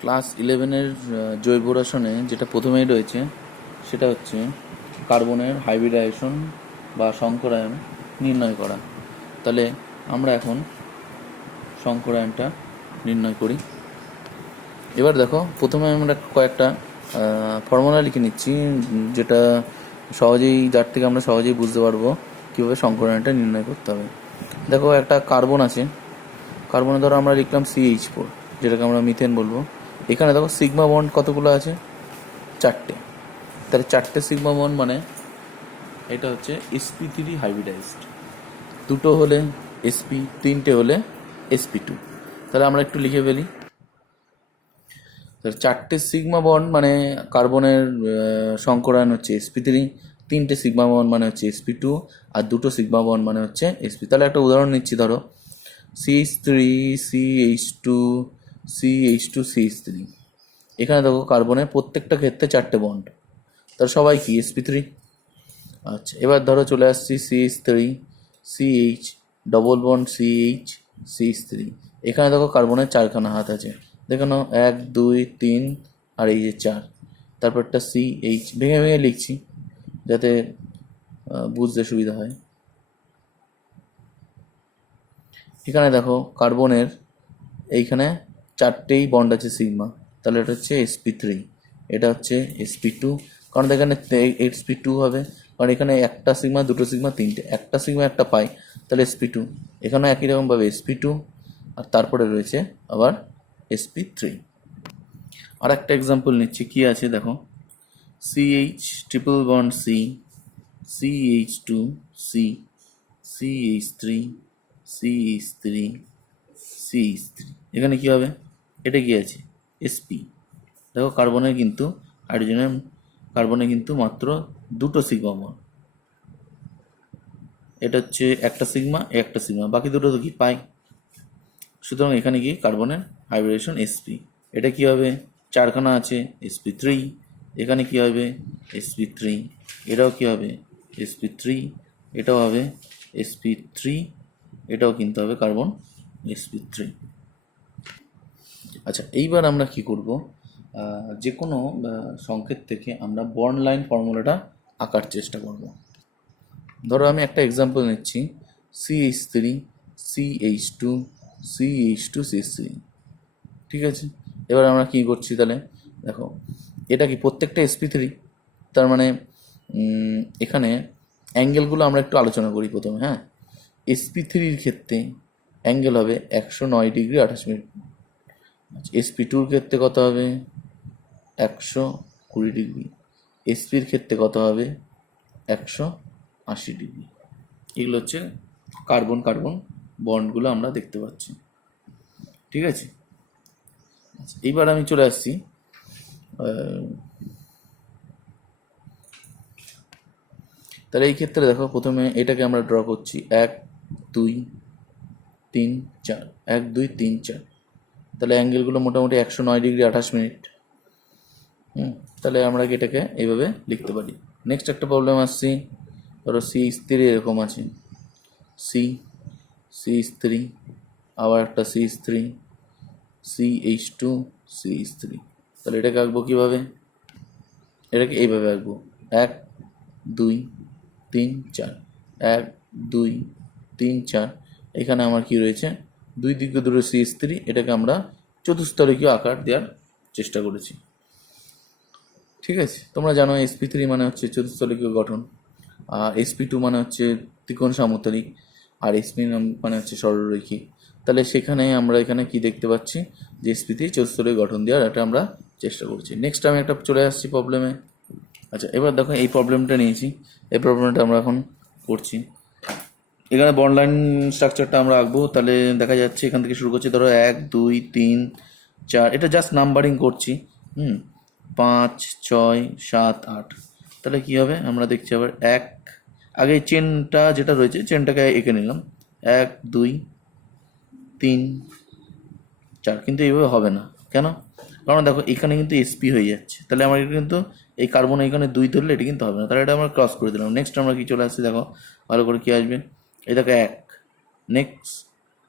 Class 11-এর জৈব রসায়নে যেটা প্রথমেই রয়েছে সেটা হচ্ছে কার্বনের হাইব্রিডাইজেশন বা সংকরায়ন নির্ণয় করা। তাহলে আমরা এখন সংকরায়নটা নির্ণয় করি। এবার দেখো, প্রথমে আমরা কয়েকটা ফর্মুলা লিখে নিচ্ছি, যেটা যার থেকে আমরা সহজেই বুঝতে পারবো কীভাবে সংকরায়নটা নির্ণয় করতে হবে। দেখো, একটা কার্বন আছে, কার্বনে ধরো আমরা লিখলাম CH4, যেটাকে আমরা মিথেন বলবো। এখানে দেখো সিগমা বন্ড কতগুলো আছে? 4টে। তাহলে 4টে সিগমা বন্ড মানে এটা হচ্ছে sp3 হাইব্রিডাইজড। 2টো হলে sp, 3টে হলে sp2। তাহলে আমরা একটু লিখে ফেলি। তাহলে 4টে সিগমা বন্ড মানে কার্বনের সংকরায়ন হচ্ছে sp3, 3টে সিগমা বন্ড মানে হচ্ছে sp2, আর 2টো সিগমা বন্ড মানে হচ্ছে sp। তাহলে একটা উদাহরণ নিচ্ছি, ধরো CH3 CH2 CH2 CH3। এখানে দেখো কার্বনের প্রত্যেকটা ক্ষেত্রে 4টে বন্ড, তার সবাই কি sp3। আচ্ছা, এবার ধরো চলে আসছি CH3 CH double bond CH CH3। এখানে দেখো কার্বনের 4খানা হাত আছে, দেখো 1 2 3 আর এই যে 4। তারপরটা CH ভেঙে ভেঙে লিখছি যাতে বুঝতে সুবিধা হয়। এখানে দেখো কার্বনের এইখানে 4টেই বন্ড আছে সিগমা, তাহলে এটা হচ্ছে sp3, এটা হচ্ছে sp2। কারণ এখানে sp2 হবে, কারণ এখানে একটা সিগমা, 2টো সিগমা, 3টে, একটা সিগমা একটা পাই, তাহলে sp2। এখানেও একই রকমভাবে sp2, আর তারপরে রয়েছে আবার sp3। আর একটা এক্সাম্পল নিচ্ছি, কি আছে দেখো, CH triple bond C CH2 C CH3 CH3 CH3। এখানে কি হবে? এটা কি আছে? sp। দেখো কার্বনে কিন্তু মাত্র 2টো সিগমা বন্ড, এটা হচ্ছে একটা সিগমা একটা সিগমা, বাকি দুটো তো কি পাই। সুতরাং এখানে কি কার্বনের হাইব্রিডেশন sp। এটা কি হবে? 4খানা আছে sp3। এখানে কি হবে? sp3। এটাও কি হবে? sp3। এটাও হবে sp3। এটাও কিন্তু হবে কার্বন sp3। আচ্ছা, এইবার আমরা কি করব, যে কোনো সংকেত থেকে আমরা বন্ড লাইন ফর্মুলাটা আঁকার চেষ্টা করব। ধরো আমি একটা এক্সাম্পল নিচ্ছি, CH3 CH2 CH2 CH3। ঠিক আছে, এবার আমরা কি করছি তাহলে দেখো, এটা কি প্রত্যেকটা sp3, তার মানে এখানে অ্যাঙ্গেলগুলো আমরা একটু আলোচনা করি প্রথমে। হ্যাঁ, sp3-র ক্ষেত্রে অ্যাঙ্গেল হবে 109 ডিগ্রি 28 মিনিট। sp2-র ক্ষেত্রে কত হবে? 120 ডিগ্রি। sp-র ক্ষেত্রে কত হবে? 180 ডিগ্রি। এগুলো হচ্ছে কার্বন কার্বন বন্ডগুলো আমরা দেখতে পাচ্ছি। ঠিক আছে, আচ্ছা, এইবার আমি চলে আসছি তাহলে এই ক্ষেত্রে দেখো, প্রথমে এটাকে আমরা ড্র করছি 1 2 3 4, 1 2 3 4। তাহলে অ্যাঙ্গেলগুলো মোটামুটি 109 ডিগ্রি 28 মিনিট। তাহলে আমরা এটাকে এইভাবে লিখতে পারি। নেক্সট একটা প্রবলেম আসছি, ধরো CH3 এরকম আছে, CH3, আবার একটা CH3 CH2 CH3। তাহলে এটাকে আঁকবো কীভাবে? এটাকে এইভাবে আঁকবো 1 2 3 4, 1 2 3 4। এখানে আমার কি রয়েছে? দুই দিকে দুটো CH3। এটাকে আমরা চতুস্তরিকীয় আকার দেওয়ার চেষ্টা করেছি। ঠিক আছে, তোমরা জানো sp3 মানে হচ্ছে চতুস্তরিকীয় গঠন, আর sp2 মানে হচ্ছে ত্রিকোণ সামুদ্রিক, আর sp মানে হচ্ছে সরলরৈখিক। তাহলে সেখানে আমরা এখানে কি দেখতে পাচ্ছি, যে sp3 চতুস্তরিক গঠন দেওয়ার এটা আমরা চেষ্টা করছি। নেক্সট আমি একটা চলে আসছি প্রবলেমে। আচ্ছা, এবার দেখো এই প্রবলেমটা নিয়েছি, এই প্রবলেমটা আমরা এখন করছি। এখানে বন্ড লাইন স্ট্রাকচারটা আমরা আঁকবো। তাহলে দেখা যাচ্ছে এখান থেকে শুরু করছি, ধরো 1 2 3 4, এটা জাস্ট নাম্বারিং করছি। 5 6 7 8। তাহলে কী হবে আমরা দেখছি আবার আগে চেনটা যেটা রয়েছে চেনটাকে এঁকে নিলাম, 1 2 3 4। কিন্তু এইভাবে হবে না, কেন? কারণ দেখো এখানে কিন্তু sp হয়ে যাচ্ছে, তাহলে আমার কিন্তু এই কার্বন এখানে 2 ধরলে এটা কিন্তু হবে না, তাহলে এটা আমরা ক্রস করে দিলাম। নেক্সট আমরা কি চলে আসছি, দেখো ভালো করে কি আসবে, এই দেখো 1, নেক্সট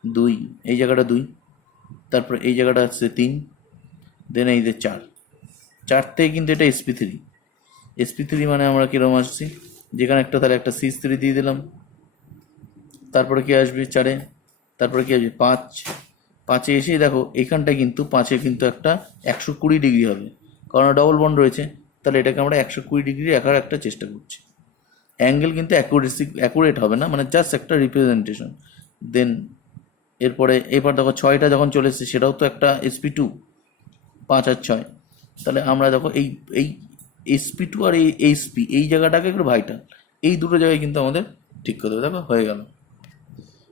2, এই জায়গাটা 2, তারপর এই জায়গাটা আসছে 3, দেন এই যে 4 থেকে কিন্তু এটা sp3। sp3 মানে আমরা কিরকম আসছি, যেখানে একটা তাহলে একটা CH3 দিয়ে দিলাম, তারপরে কি আসবে 4-এ, তারপরে কি আসবে 5 এসেই দেখো এখানটায় কিন্তু 5-এ কিন্তু একটা 120 ডিগ্রি হবে, কারণ ডবল বন্ড রয়েছে। তাহলে এটাকে আমরা 120 ডিগ্রি রাখার একটা চেষ্টা করছি। অ্যাঙ্গেল কিন্তু অ্যাকুরেট হবে না, মানে জাস্ট একটা রিপ্রেজেন্টেশন। দেন এরপরে এবার দেখো 6টা যখন চলে এসছে, সেটাও তো একটা sp2, 5 আর 6। তাহলে আমরা দেখো এই এই sp2 আর এই sp, এই জায়গাটাকে একটু ভাইটাল, এই দুটো জায়গায় কিন্তু আমাদের ঠিক করতে হবে। দেখো হয়ে গেল।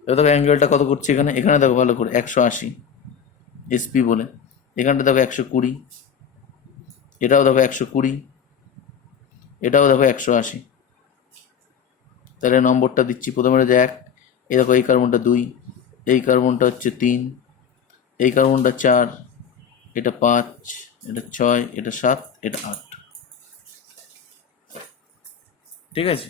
এবার দেখো অ্যাঙ্গেলটা কত করছে এখানে, এখানে দেখো ভালো করে 180 sp বলে, এখানটা দেখো 120, এটাও দেখো 120, এটাও দেখো 180। তাহলে নম্বরটা দিচ্ছি, প্রথমে যে 1, এই দেখো এই কার্বনটা 2, এই কার্বনটা হচ্ছে 3, এই কার্বনটা 4, এটা 5, এটা 6, এটা 7, এটা 8। ঠিক আছে,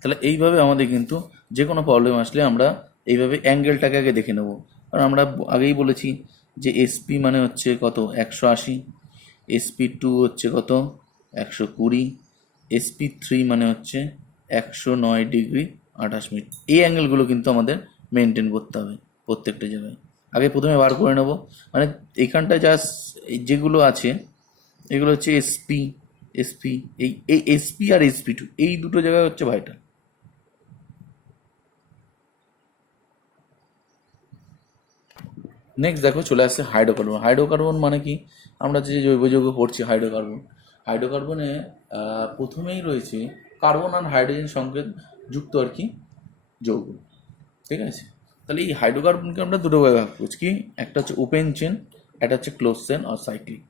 তাহলে এইভাবে আমাদের কিন্তু যে কোনো প্রবলেম আসলে আমরা এইভাবে অ্যাঙ্গেলটাকে আগে দেখে নেব। কারণ আমরা আগেই বলেছি যে এসপি মানে হচ্ছে কত 180, sp2 হচ্ছে কত 120, sp3 মানে হচ্ছে 109 ডিগ্রি 28 মিনিট। এই অ্যাঙ্গেলগুলো কিন্তু আমাদের মেনটেন করতে হবে প্রত্যেকটা জায়গায়। আগে প্রথমে বার করে নেব, মানে এইখানটায় জাস্ট যেগুলো আছে এগুলো হচ্ছে এসপি, এই এসপি আর sp2 এই দুটো জায়গায় হচ্ছে ভাইটাল। নেক্সট দেখো চলে আসছে হাইড্রোকার্বন। হাইড্রোকার্বন মানে কি, আমরা যে জৈব যৌগ পড়ছি হাইড্রোকার্বনে প্রথমেই রয়েছে কার্বন আর হাইড্রোজেন সংকেত যুক্ত আর কি যৌগ। ঠিক আছে, তাহলে এই হাইড্রোকার্বনকে আমরা দুটো ভাগে ভাগ করছি, কি একটা হচ্ছে ওপেন চেন, একটা হচ্ছে ক্লোজ চেন আর সাইক্লিক।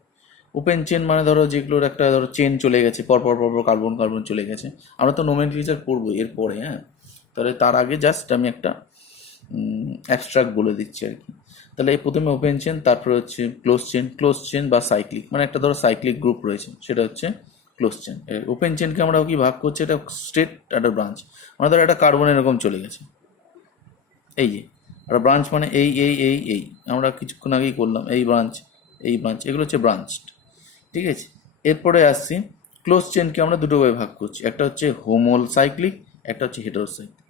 ওপেন চেন মানে ধরো যেগুলোর একটা ধরো চেন চলে গেছে, পরপর কার্বন কার্বন চলে গেছে। আমরা তো নোমেনক্লেচার পড়বো এরপরে, হ্যাঁ, তাহলে তার আগে জাস্ট আমি একটা অ্যাবস্ট্রাক্ট বলে দিচ্ছি আর কি। তাহলে এই প্রথমে ওপেন চেন, তারপরে হচ্ছে ক্লোজ চেন বা সাইক্লিক, মানে একটা ধরো সাইক্লিক গ্রুপ রয়েছে, সেটা হচ্ছে ক্লোজ চেন। ওপেন চেনকে আমরা কি ভাগ করছি, এটা স্ট্রেট একটা ব্রাঞ্চ, মানে ধরো একটা কার্বন এরকম চলে গেছে, এই যে আর ব্রাঞ্চ মানে এই আমরা কিছুক্ষণ আগেই করলাম, এই ব্রাঞ্চ এগুলো হচ্ছে ব্রাঞ্চড। ঠিক আছে, এরপরে আসছি ক্লোজ চেনকে আমরা দুটো ভাবে ভাগ করছি, একটা হচ্ছে হোমোসাইক্লিক, একটা হচ্ছে হেটারোসাইক্লিক।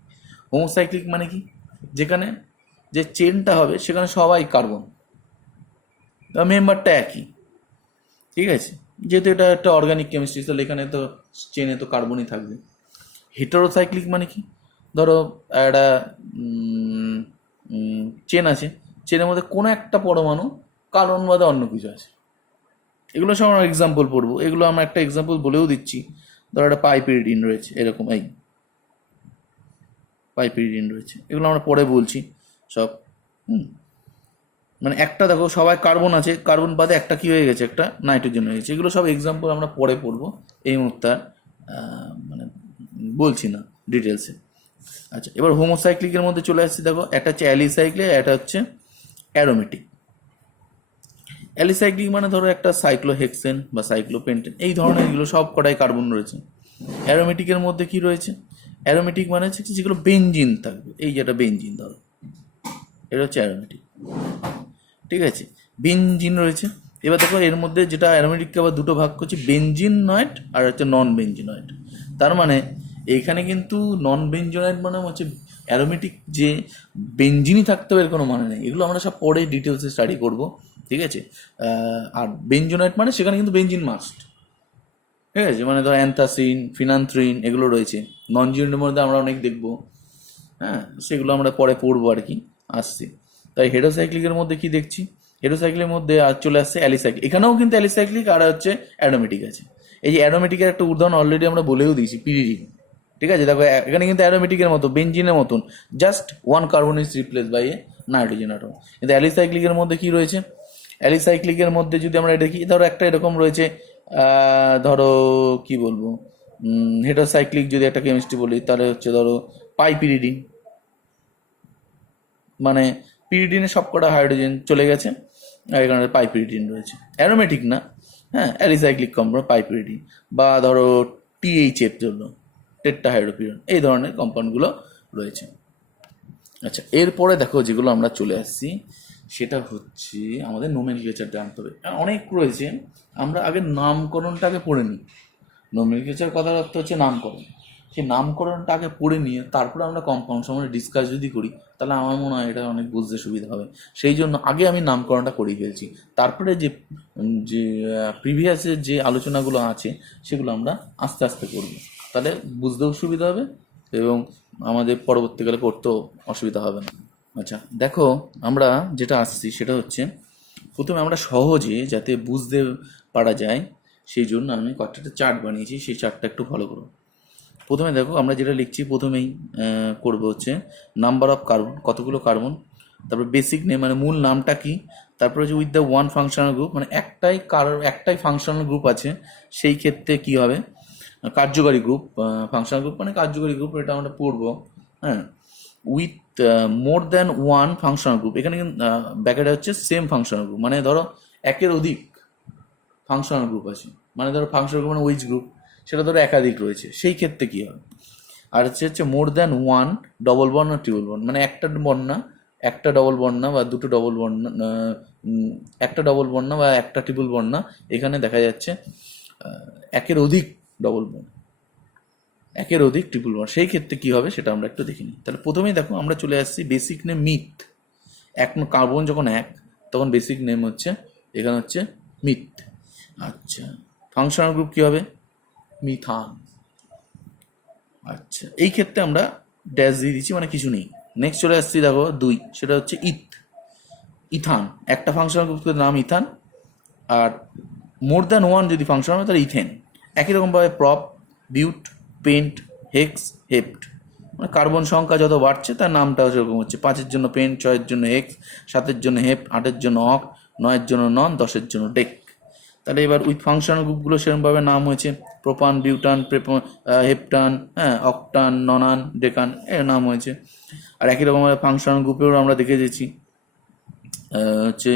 হোমোসাইক্লিক মানে কি, যেখানে যে চেনটা হবে সেখানে সবাই কার্বন, মেম্বারটা একই। ঠিক আছে, যেহেতু এটা একটা অর্গানিক কেমিস্ট্রি, তাহলে এখানে তো চেনে তো কার্বনই থাকবে। হেটারোসাইক্লিক মানে কি, ধরো একটা চেন আছে, চেনের মধ্যে কোনো একটা পরমাণু কার্বন বাদে অন্য কিছু আছে। এগুলো সব আমরা এক্সাম্পল পড়বো, এগুলো আমরা একটা এক্সাম্পল বলেও দিচ্ছি। ধরো একটা পাইপিরিডিন রয়েছে এরকম, এই পাইপিরিডিন রয়েছে, এগুলো আমরা পরে বলছি সব। মানে একটা দেখো সবাই কার্বন আছে, কার্বন বাদে একটা কি হয়ে গেছে, একটা নাইট্রোজেন হয়ে গেছে। এগুলো সব এক্সাম্পল আমরা পরে পড়বো, এই মুহূর্তে মানে বলছি না ডিটেলসে। আচ্ছা, এবার হোমোসাইক্লিকের মধ্যে চলে আসছে, দেখো একটা হচ্ছে অ্যালিসাইক্লিক, একটা হচ্ছে অ্যারোমেটিক। অ্যালিসাইক্লিক মানে ধরো একটা সাইক্লোহেক্সেন বা সাইক্লোপেন্টেন, এই ধরনের এগুলো সব কটাই কার্বন রয়েছে। অ্যারোমেটিকের মধ্যে কি রয়েছে, অ্যারোমেটিক মানে হচ্ছে যেগুলো বেঞ্জিন থাকবে, এই যেটা বেঞ্জিন ধরো, এটা হচ্ছে অ্যারোমেটিক। ঠিক আছে, বেঞ্জিন রয়েছে। এবার দেখো এর মধ্যে যেটা অ্যারোমেটিককে আবার দুটো ভাগ করছি, বেঞ্জিনয়েড আর হচ্ছে নন বেঞ্জিনয়েড। তার মানে এইখানে কিন্তু নন বেঞ্জিনয়েড মানে হচ্ছে অ্যারোমেটিক যে বেঞ্জিনই থাকতে হবে এর কোনো মানে নেই, এগুলো আমরা সব পরে ডিটেলসে স্টাডি করব। ঠিক আছে, আর বেঞ্জিনয়েড মানে সেখানে কিন্তু বেঞ্জিন মাস্ট। ঠিক আছে, মানে ধর অ্যান্থাসিন, ফিনান্থ্রিন এগুলো রয়েছে। নন জিনের মধ্যে আমরা অনেক দেখবো, হ্যাঁ, সেগুলো আমরা পরে পড়বো আর কি, আসছি। তাই হেডোসাইক্লিকের মধ্যে কি দেখছি, হেডোসাইক্লিকের মধ্যে আর চলে আসছে অ্যালিসাইক্লিক। এখানেও কিন্তু অ্যালিসাইক্লিক আর হচ্ছে অ্যারোমেটিক আছে। এই যে অ্যারোমেটিকের একটা উদাহরণ অলরেডি আমরা বলেও দিয়েছি, পিরিডিন। ঠিক আছে, দেখো এখানে কিন্তু অ্যারোমেটিকের মতো বেঞ্জিনের মতন, just one carbon is replace by a nitrogen atom. কিন্তু অ্যালিসাইক্লিকের মধ্যে কি রয়েছে, অ্যালিসাইক্লিকের মধ্যে যদি আমরা দেখি, ধরো একটা এরকম রয়েছে, ধরো কি বলবো, হেডোসাইক্লিক যদি একটা কেমিস্ট্রি বলি, তাহলে হচ্ছে ধরো পাইপিরিডিন, মানে পিরিডিনে সব কটা হাইড্রোজেন চলে গেছে, আর এখানে পাইপিরিডিন রয়েছে। অ্যারোমেটিক না, হ্যাঁ, অ্যালিসাইক্লিক কম্পাউন্ড পাইপিরিডিন, বা ধরো টিএইচএফ জন্য টেট্রাহাইড্রোপিরিন, এই ধরনের কম্পাউন্ডগুলো রয়েছে। আচ্ছা, এরপরে দেখো যেগুলো আমরা চলে আসছি, সেটা হচ্ছে আমাদের নোমেনক্লেচার জানতে হবে। অনেক রয়েছে, আমরা আগে নামকরণটাকে পড়ে নিই। নোমেনক্লেচার কথার অর্থ হচ্ছে নামকরণ। সেই নামকরণটা আগে পড়ে নিয়ে তারপরে আমরা কম্পাউন্ড সম্বন্ধে ডিসকাস যদি করি, তাহলে আমার মনে হয় এটা অনেক বুঝতে সুবিধা হবে। সেই জন্য আগে আমি নামকরণটা করিয়ে ফেলছি, তারপরে যে যে প্রিভিয়াসের যে আলোচনাগুলো আছে সেগুলো আমরা আস্তে আস্তে করব, তাহলে বুঝতেও সুবিধা হবে এবং আমাদের পরবর্তীকালে পড়তেও অসুবিধা হবে না। আচ্ছা দেখো, আমরা যেটা আসছি সেটা হচ্ছে প্রথমে আমরা সহজে যাতে বুঝতে পারা যায় সেই জন্য আমি কয়েকটা চার্ট বানিয়েছি, সেই চার্টটা একটু ফলো করো। প্রথমে দেখো আমরা যেটা লিখছি প্রথমেই করবো হচ্ছে নাম্বার অফ কার্বন, কতগুলো কার্বন, তারপর বেসিক নেম মানে মূল নামটা কি, তারপরে হচ্ছে with the one functional group মানে একটাই ফাংশনাল গ্রুপ আছে, সেই ক্ষেত্রে কি হবে কার্যকারী গ্রুপ, ফাংশনাল গ্রুপ মানে কার্যকারী গ্রুপ, এটা আমরা পড়বো। হ্যাঁ, with more than one functional group, এখানে কিন্তু ব্যাকেটে হচ্ছে সেম ফাংশনাল গ্রুপ, মানে ধরো একের অধিক ফাংশনাল গ্রুপ আছে, মানে ধরো ফাংশনাল গ্রুপ মানে উইচ গ্রুপ, সেটা ধরো একাধিক রয়েছে, সেই ক্ষেত্রে কী হবে। আর হচ্ছে more than one double bond আর ট্রিপল বন্ড, মানে একটা বন্ড না, একটা ডবল বন্ড না বা দুটো ডবল বন্ড না, একটা ডবল বন্ড না বা একটা ট্রিপল বন্ড না, এখানে দেখা যাচ্ছে একের অধিক ডবল বন্ড, একের অধিক ট্রিপল বন্ড, সেই ক্ষেত্রে কী হবে সেটা আমরা একটু দেখে নিই। তাহলে প্রথমেই দেখো আমরা চলে আসছি বেসিক নেম মিথ, কার্বন যখন এক তখন বেসিক নেম হচ্ছে এখানে হচ্ছে মিথ। আচ্ছা, ফাংশনাল গ্রুপ কী হবে মিথান। আচ্ছা, এই ক্ষেত্রে আমরা ড্যাশ দিয়ে দিচ্ছি, মানে কিছু নেই। নেক্সট চলে আসছি দেখো দুই, সেটা হচ্ছে ইথান, একটা ফাংশনাল গ্রুপের নাম ইথান, আর মোর দ্যান ওয়ান যদি ফাংশনাল হয় তাহলে ইথেন। একই রকমভাবে প্রপ, বিউট, পেন্ট, হেক্স, হেপ্ট, মানে কার্বন সংখ্যা যত বাড়ছে তার নামটাও সেরকম হচ্ছে, 5-এর জন্য পেন্ট, 6-এর জন্য হেক্স, 7-এর জন্য হেপ্ট, 8-এর জন্য অক, 9-এর জন্য নন, 10-এর জন্য ডেক। তাহলে এবার উইথ ফাংশনাল গ্রুপগুলো সেরকমভাবে নাম হয়েছে প্রোপান, বিউটান, হেপটান, হ্যাঁ, অকটান, ননান, ডেকান, এর নাম হয়েছে। আর একই রকমভাবে ফাংশনাল গ্রুপেও আমরা দেখে গেছি হচ্ছে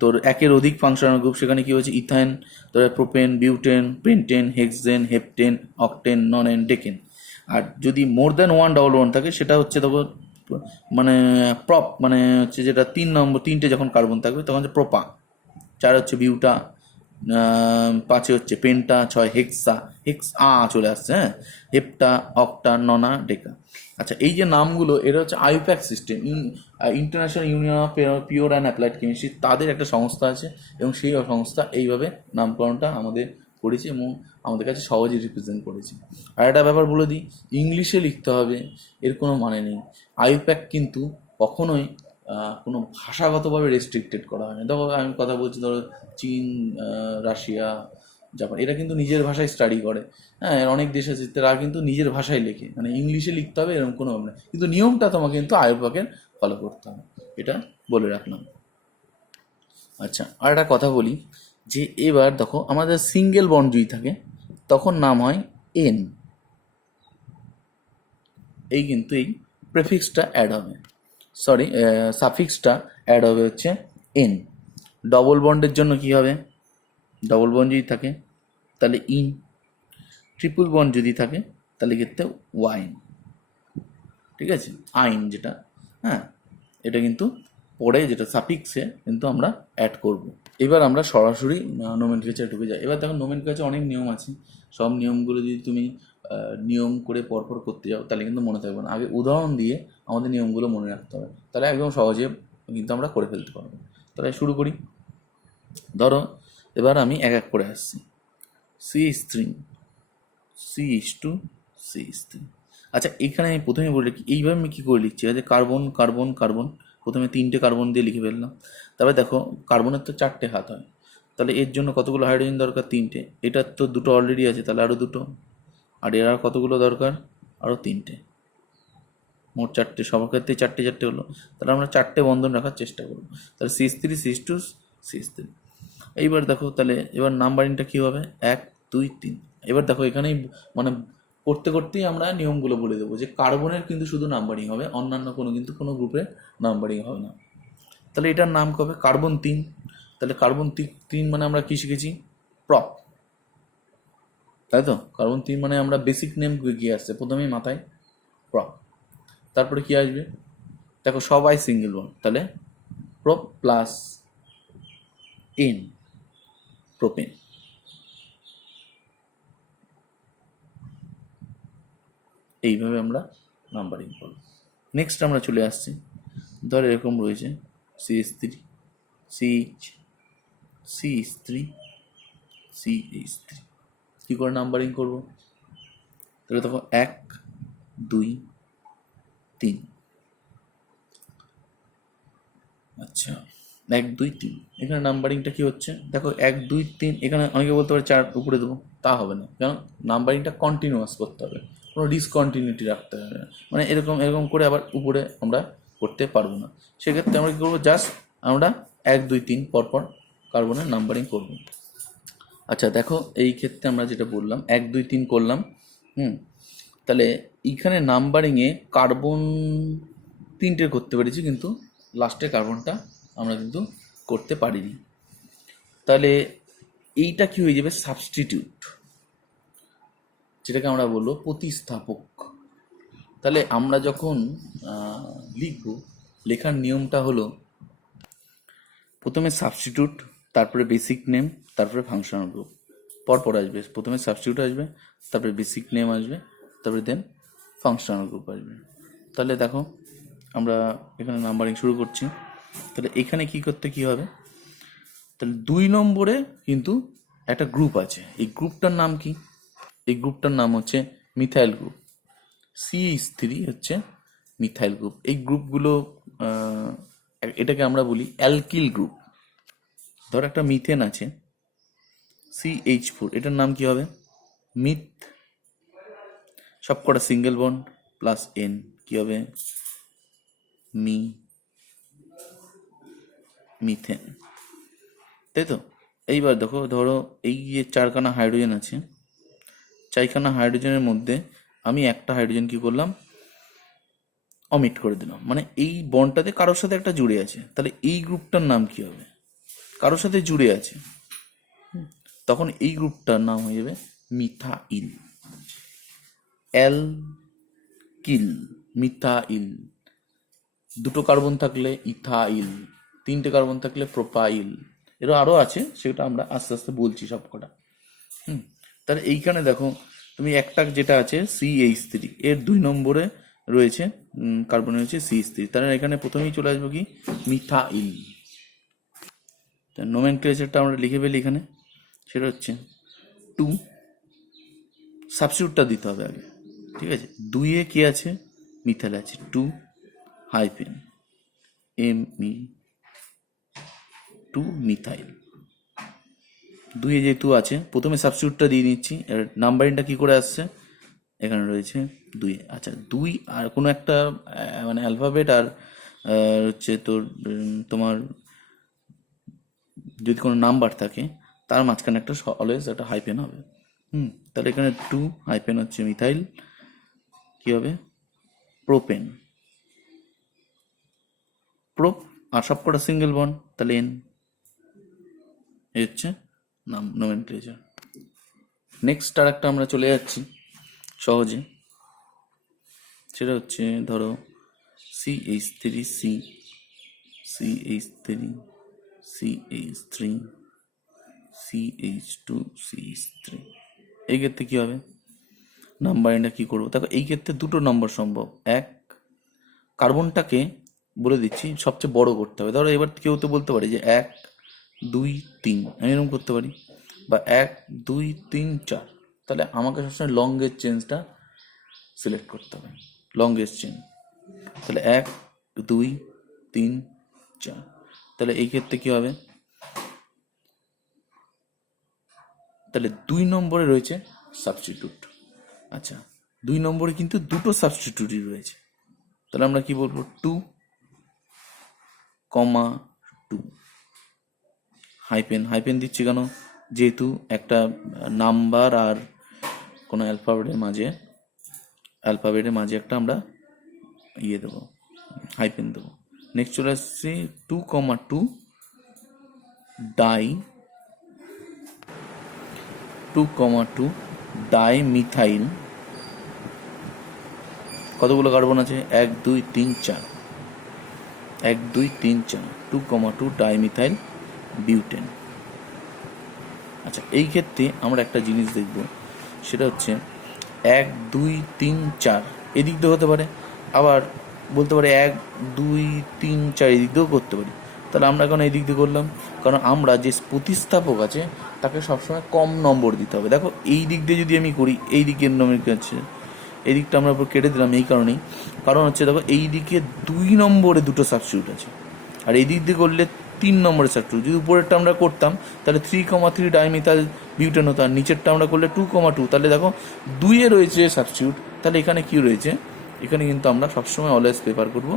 তোর একের অধিক ফাংশনাল গ্রুপ, সেখানে কী হয়েছে ইথাইন, তোর propene, butene, pentene, hexene, heptene, octene, nonene, decene. আর যদি more than one double one থাকে সেটা হচ্ছে তখন মানে প্রপ, মানে হচ্ছে যেটা 3 যখন কার্বন থাকবে তখন হচ্ছে প্রোপা, 4 হচ্ছে বিউটা, 5 হচ্ছে পেন্টা, 6 হেক্স চলে আসছে, হ্যাঁ, হেপ্টা, অক্টা, ননা, ডেকা। আচ্ছা, এই যে নামগুলো এটা হচ্ছে I-PAC system, international union of pure and applied chemistry, তাদের একটা সংস্থা আছে এবং সেই সংস্থা এইভাবে নামকরণটা আমাদের করেছে এবং আমাদের কাছে সহজেই রিপ্রেজেন্ট করেছে। আর একটা ব্যাপার বলে দিই, ইংলিশে লিখতে হবে এর কোনো মানে নেই। আইপ্যাক কিন্তু কখনোই কোনো ভাষাগতভাবে রেস্ট্রিক্টেড করা হয় না। দেখো আমি কথা বলছি, ধরো চীন, রাশিয়া, জাপান, এরা কিন্তু নিজের ভাষায় স্টাডি করে, হ্যাঁ, অনেক দেশ আছে তারা কিন্তু নিজের ভাষায় লেখে, মানে ইংলিশে লিখতে হবে এরকম কোনো ভাবনা, কিন্তু নিয়মটা তোমাকে কিন্তু আইপ্যাকের ফলো করতে হবে, এটা বলে রাখলাম। আচ্ছা, আর একটা কথা বলি যে এবার দেখো আমাদের সিঙ্গেল বন্ড যদি থাকে তখন নাম হয় এন, এই কিন্তু এই প্রেফিক্সটা অ্যাড হবে, সরি সাফিক্সটা অ্যাড হবে হচ্ছে এন। ডবল বন্ডের জন্য কি হবে, ডবল বন্ড যদি থাকে তাহলে ইন, ট্রিপল বন্ড যদি থাকে তাহলে ক্ষেত্রে ওয়াইন, ঠিক আছে, আইন যেটা, হ্যাঁ, এটা কিন্তু পরে যেটা সাফিক্সে কিন্তু আমরা অ্যাড করব। এবার আমরা সরাসরি নোমেনক্লেচারে ঢুকে যাই। এবার দেখো নোমেনক্লেচারে অনেক নিয়ম আছে, সব নিয়মগুলো যদি তুমি নিয়ম করে পরপর করতে যাও তাহলে কিন্তু মনে থাকবে না, আগে উদাহরণ দিয়ে আমাদের নিয়মগুলো মনে রাখতে হবে, তাহলে একদম সহজে কিন্তু আমরা করে ফেলতে পারবো। তাহলে শুরু করি। ধরো এবার আমি এক এক করে আসছি, CH3, CH2, CH3। আচ্ছা, এখানে আমি প্রথমে বলে রাখি এইভাবে আমি কী করে লিখছি, যে কার্বন কার্বন কার্বন, প্রথমে 3টে কার্বন দিয়ে লিখে ফেললাম। তবে দেখো কার্বনের তো 4টে হাত হয়, তাহলে এর জন্য কতগুলো হাইড্রোজেন দরকার, 3টে, এটার তো 2টো অলরেডি আছে তাহলে আরও 2টো, আর এর আর কতগুলো দরকার, আরও 3টে, মোট 4টে, সবার ক্ষেত্রে 4টে হলো। তাহলে আমরা 4টে বন্ধন রাখার চেষ্টা করবো। তাহলে CH3, CH2, CH3। এইবার দেখো তাহলে এবার নাম্বারিংটা কী হবে, 1 2 3। এবার দেখো এখানেই মানে করতে করতেই আমরা নিয়মগুলো বলে দেবো যে কার্বনের কিন্তু শুধু নাম্বারিং হবে, অন্যান্য কিন্তু কোনো গ্রুপে নাম্বারিং হবে না। তাহলে এটার নাম কবে, কার্বন 3, তাহলে কার্বন 3 মানে আমরা কী শিখেছি, প্রপ, তাই তো। কার্বন 3 মানে আমরা বেসিক নেম কী আসছে প্রথমেই মাথায়, প্রপ, তারপরে কি আসবে দেখো সবাই সিঙ্গেল বন্ড, তাহলে প্রপ প্লাস এন, প্রোপেন। এইভাবে আমরা নাম্বারিং করব। নেক্সট আমরা চলে আসছি, ধর এরকম রয়েছে CH3, CH, CH3, CH3। কী করে নাম্বারিং করব? তাহলে দেখো 1 2 3। আচ্ছা 1 2 3, এখানে নাম্বারিংটা কি হচ্ছে দেখো 1 2 3। এখানে অনেকে বলতে পারে 4 উপরে দেবো, তা হবে না, কারণ নাম্বারিংটা কন্টিনিউয়াস করতে হবে, কোনো ডিসকন্টিনিউটি রাখতে হবে না। মানে এরকম এরকম করে আবার উপরে আমরা করতে পারবো না। সেক্ষেত্রে আমরা কী করবো, জাস্ট আমরা 1 2 3 পরপর কার্বনের নাম্বারিং করব। আচ্ছা দেখো এই ক্ষেত্রে আমরা যেটা বললাম 1 2 3 করলাম, তাহলে এইখানে নাম্বারিংয়ে কার্বন 3টে করতে পেরেছি, কিন্তু লাস্টের কার্বনটা আমরা কিন্তু করতে পারিনি। তাহলে এইটা কি হয়ে যাবে, সাবস্টিটিউট, যেটাকে আমরা বলবো প্রতিস্থাপক। তাহলে আমরা যখন লিখব, লেখার নিয়মটা হলো প্রথমে সাবস্টিটিউট, তারপরে বেসিক নেম, তারপরে ফাংশনাল গ্রুপ পরপর আসবে। প্রথমে সাবস্টিটিউট আসবে, তারপরে বেসিক নেম আসবে, তারপরে দেন ফাংশনাল গ্রুপ আসবে। তাহলে দেখো আমরা এখানে নাম্বারিং শুরু করছি। তাহলে এখানে কি করতে কি হবে, তাহলে 2 নম্বরে কিন্তু একটা গ্রুপ আছে, এই গ্রুপটার নাম কি, এই গ্রুপটার নাম হচ্ছে মিথাইল গ্রুপ। CH3 হচ্ছে মিথাইল গ্রুপ। এই গ্রুপগুলো এটাকে আমরা বলি অ্যালকিল গ্রুপ। ধর একটা মিথেন আছে CH4, এটার নাম কি হবে, মিথ, সবকটা সিঙ্গেল বন্ড প্লাস এন, কি হবে, মিথেন, তাই তো। এইবার দেখো, ধরো এই যে 4খানা হাইড্রোজেন আছে, 4খানা হাইড্রোজেনের মধ্যে আমি একটা হাইড্রোজেন কি করলাম, অমিট করে দিলাম, মানে এই বন্ডটাতে কারোর সাথে একটা জুড়ে আছে। তাহলে এই গ্রুপটার নাম কি হবে, কারোর সাথে জুড়ে আছে, তখন এই গ্রুপটার নাম হয়ে যাবে মিথাইল। Alkyl, methyl. 2টো কার্বন থাকলে ইথাইল, 3টে কার্বন থাকলে প্রোপাইল, এরও আরও আছে, সেটা আমরা আস্তে আস্তে বলছি সবকটা। তাহলে এইখানে দেখো তুমি একটা যেটা আছে CH3, এর 2 নম্বরে রয়েছে কার্বন রয়েছে CH3, তাহলে এখানে প্রথমেই চলে আসবো কি, মিথাইল। নোমেনক্লেচারটা আমরা লিখে ফেলি এখানে, সেটা হচ্ছে 2, সাবস্টিটিউটটা দিতে হবে আগে, ঠিক আছে। 2-এ কি আছে, মিথাইল আছে, 2 হাইফেন ME, 2 মিথাইল। 2-এ যেহেতু আছে, প্রথমে সাবস্টিটিউটটা দিয়ে নিচ্ছি। আর নাম্বারিংটা কি করে আসছে, এখানে রয়েছে 2। আচ্ছা 2 আর কোনো একটা মানে অ্যালফাবেট আর হচ্ছে তোর তোমার যদি কোনো নাম্বার থাকে, তার মাঝখানে একটা অলওয়েজ একটা হাইপেন হবে। তাহলে এখানে 2 হাইপেন হচ্ছে মিথাইল, কি হবে, প্রোপেন, প্রোপ, আর সবকটা সিঙ্গেল বন্ড, তাহলে এন। এই হচ্ছে নোমেনক্লেচার। নেক্সট আর একটা আমরা চলে যাচ্ছি সহজে, সেটা হচ্ছে ধরো CH3C, CH3, CH3, CH2, CH3। এই ক্ষেত্রে কী হবে, নাম্বারিংটা কী করবো, দেখো এই ক্ষেত্রে 2টো নম্বর সম্ভব। এক, কার্বনটাকে বলে দিচ্ছি সবচেয়ে বড় করতে হবে। ধরো এবার কেউ তো বলতে পারে যে 1 2 3, আমি এরকম করতে পারি, বা 1 2 3 4। তাহলে আমাকে সবসময় লংগেস্ট চেঞ্জটা সিলেক্ট করতে হবে, লংগেস্ট চেন। তাহলে 1 2 3 4। তাহলে এই ক্ষেত্রে কী হবে, তাহলে 2 নম্বরে রয়েছে সাবস্টিটিউট। আচ্ছা 2 নম্বরে কিন্তু 2টো সাবস্টিটিউটই রয়েছে, তাহলে আমরা কি বলবো, 2, 2। হাইপেন, হাইপেন দিচ্ছি কেন, যেহেতু একটা নাম্বার আর কোনো অ্যালফাবেটের মাঝে একটা আমরা দেবো, হাইপেন দেবো। নেক্সট চলে আসছি 2, 2 ডাই মিথাইল। কতগুলো কার্বন আছে, 1 2 3 4। 1 2 3 4 2,2 ডাইমিথাইল বিউটেন। আচ্ছা, এই ক্ষেত্রে আমরা একটা জিনিস দেখব, সেটা হচ্ছে 1 2 3 4 এদিক দিয়ে হতে পারে, আবার বলতে পারে 1 2 3 4 এদিক দিয়েও করতে পারি। তাহলে আমরা এখন এই দিক দিয়ে করলাম, কারণ আমরা যে প্রতিস্থাপক আছে তাকে সবসময় কম নম্বর দিতে হবে। দেখো এই দিক দিয়ে যদি আমি করি, এই দিকের নম্বর আছে, এই দিকটা আমরা কেটে দিলাম এই কারণেই, কারণ হচ্ছে দেখো এই দিকে 2 নম্বরে দুটো সাবস্টিটিউট আছে, আর এই দিক দিয়ে করলে 3 নম্বরের সাবস্টিটিউট। যদি উপরেরটা আমরা করতাম তাহলে 3,3 ডাইমিথাইল বিউটেন হতো, আর নিচেরটা আমরা করলে 2,2। তাহলে দেখো 2-এ রয়েছে সাবস্টিটিউট, তাহলে এখানে কি রয়েছে, এখানে কিন্তু আমরা সবসময় অলওয়েজ প্রেফার করব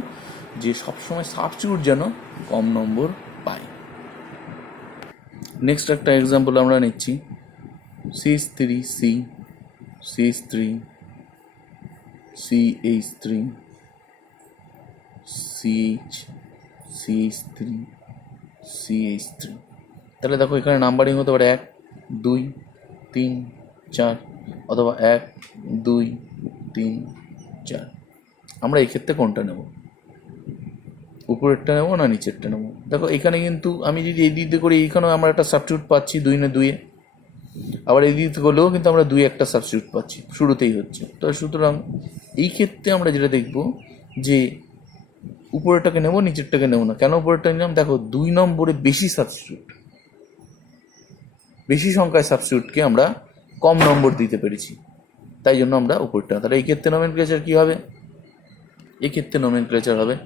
যে সবসময় সাবস্টিটিউট যেন কম নম্বর পাই। নেক্সট একটা এক্সাম্পল আমরা নিচ্ছি, CH3C, CH3, CH3, CH, CH3, CH3। তাহলে দেখো এখানে নাম্বারিং হতে পারে 1 2 3 4 অথবা 1 2 3 4। আমরা এই ক্ষেত্রে কোনটা নেব, উপরেরটা নেবো না নিচেরটা নেবো? দেখো এখানে কিন্তু আমি যদি এই দিক দিয়ে করি, এইখানেও আমরা একটা সাবস্টিটিউট পাচ্ছি 2 না 2-এ, আবার এই দিক থেকে করলেও কিন্তু আমরা 2 একটা সাবস্টিটিউট পাচ্ছি, শুরুতেই হচ্ছে। তো সুতরাং এই ক্ষেত্রে আমরা যেটা দেখব যে উপরেরটাকে নেব নিচেরটাকে নেব না। কেন উপরেরটা নিলাম, দেখো 2 নম্বরে বেশি সাবস্টিটিউট, বেশি সংখ্যায় সাবস্টিটিউটকে আমরা কম নম্বর দিতে পেরেছি, তাই জন্য আমরা উপরেরটা। তাহলে এই ক্ষেত্রে নোমেনক্লেচার কী হবে, এই ক্ষেত্রে নোমেনক্লেচার হবে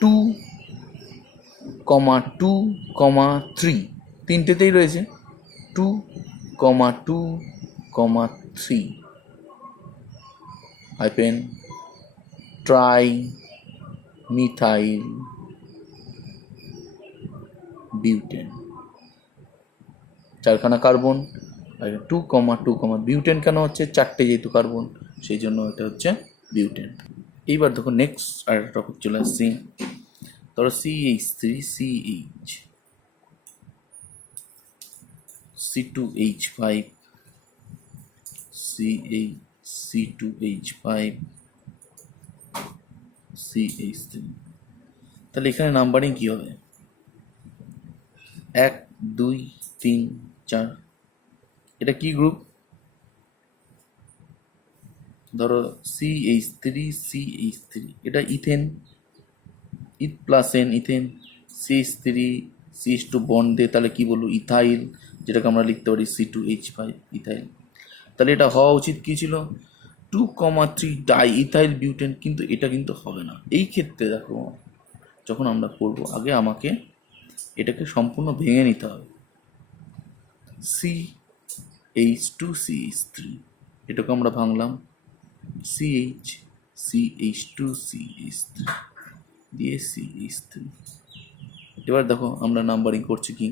2, 2, 3, তিনটেতেই রয়েছে 2, 2, 3 হাইপেন ট্রাই মিথাইল বিউটেন, 4খানা কার্বন। 2, 2, বিউটেন কেন হচ্ছে, 4টে যেহেতু কার্বন সেই জন্য এটা হচ্ছে বিউটেন। এইবার দেখো নেক্সট আর একটা টপিক চলে আসছি, ধরো CH3CH, C2H5, C2H5, CH3। তাহলে এখানে নাম্বারিং কী হবে, 1 2 3 4। এটা কি গ্রুপ, ধরো CH3, এটা ethane, eth plus ane ethane. CH3 CH2 bond দে, তাহলে কি বলবো, ইথাইল, যেটাকে আমরা লিখতে পারি C2H5 ইথাইল। তাহলে এটা হওয়া উচিত কী ছিল, 2, 3 ডাই ইথাইল বিউটেন, কিন্তু এটা কিন্তু হবে না। এই ক্ষেত্রে দেখো যখন আমরা করব, আগে আমাকে এটাকে সম্পূর্ণ ভেঙে নিতে হবে। CH2CH3, এটাকে আমরা ভাঙলাম, CH2CH3 দিয়ে CH3। এবার দেখো আমরা নাম্বারিং করছি কি,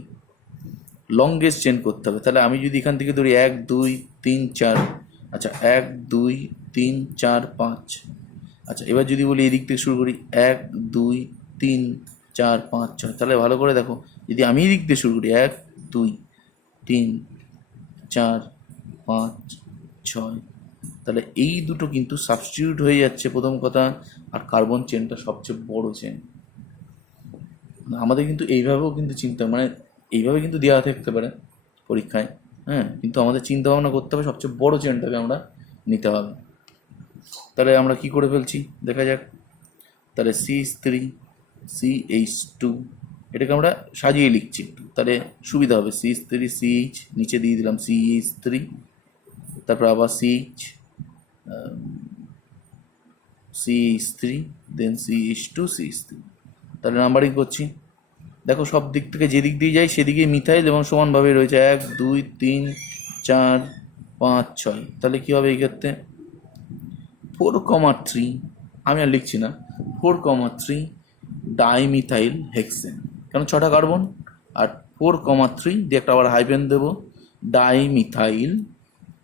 লংগেস্ট চেন করতে হবে। তাহলে আমি যদি এখান থেকে ধরি 1 2 3 4, আচ্ছা 1 2 3 4 5। আচ্ছা এবার যদি বলি এই দিক থেকে শুরু করি 1 2 3 4 5 6, তাহলে ভালো করে দেখো, যদি আমি এই দিক থেকে শুরু করি 1 2 3 4 5 6, তাহলে এই দুটো কিন্তু সাবস্টিটিউট হয়ে যাচ্ছে প্রথম কথা। আর কার্বন চেনটা সবচেয়ে বড় চেন, আমাদের কিন্তু এইভাবেও কিন্তু চিন্তা, মানে এইভাবে কিন্তু দেওয়া থাকতে পারে পরীক্ষায়, হ্যাঁ, কিন্তু আমাদের চিন্তা ভাবনা করতে হবে সবচেয়ে বড় চেনটাকে আমরা নিতে হবে। তাহলে আমরা কি করে ফেলছি দেখা যাক। তাহলে CH3 CH2, এটাকে আমরা সাজিয়ে লিখছি একটু, তাহলে সুবিধা হবে। CH3 CH, নিচে দিয়ে দিলাম CH3, তারপর আবার CH3, দেন CH2 CH3। তাহলে নাম্বারিং করছি, দেখো সব দিক থেকে যে দিক দিয়ে যাই সেদিকেই মিথাইল এবং সমানভাবে রয়েছে 1 2 3 4 5 6। তাহলে কী হবে এই ক্ষেত্রে 4,3, আমি আর লিখছি না, 4,3 ডাইমিথাইল হেক্সেন, কারণ 6টা কার্বন, আর 4,3 দিয়ে একটা আবার হাইপেন দেবো, ডাইমিথাইল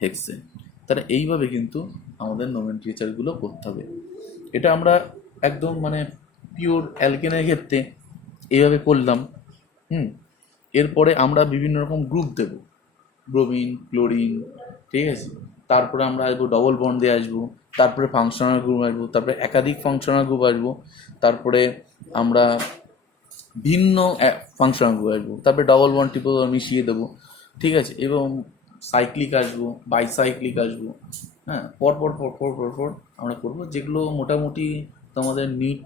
হেক্সেন। তাহলে এইভাবে কিন্তু আমাদের নোমেনক্লেচারগুলো করতে হবে। এটা আমরা একদম মানে পিওর অ্যালকেনের ক্ষেত্রে এইভাবে করলাম। এরপরে আমরা বিভিন্ন রকম গ্রুপ দেব, ব্রোমিন ক্লোরিন, ঠিক আছে। তারপরে আমরা আসবো ডবল বন্ড দিয়ে আসবো, তারপরে ফাংশনাল গ্রুপ আসবো, তারপরে একাধিক ফাংশনাল গ্রুপ আসবো, তারপরে আমরা ভিন্ন ফাংশনাল গ্রুপ আসবো, তারপরে ডবল বন্ড ট্রিপল বন্ড মিশিয়ে দেবো, ঠিক আছে। এবং সাইক্লিক আসবো, বাইসাইক্লিক আসবো, হ্যাঁ, পরপর পরপর পরপর আমরা করবো, যেগুলো মোটামুটি তোমাদের নিট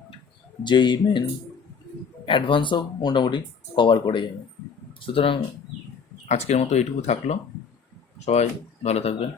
যেই মেন অ্যাডভান্সও মোটামুটি কভার করে যাবে। সুতরাং আজকের মতো এইটুকু থাকলো, সবাই ভালো থাকবেন।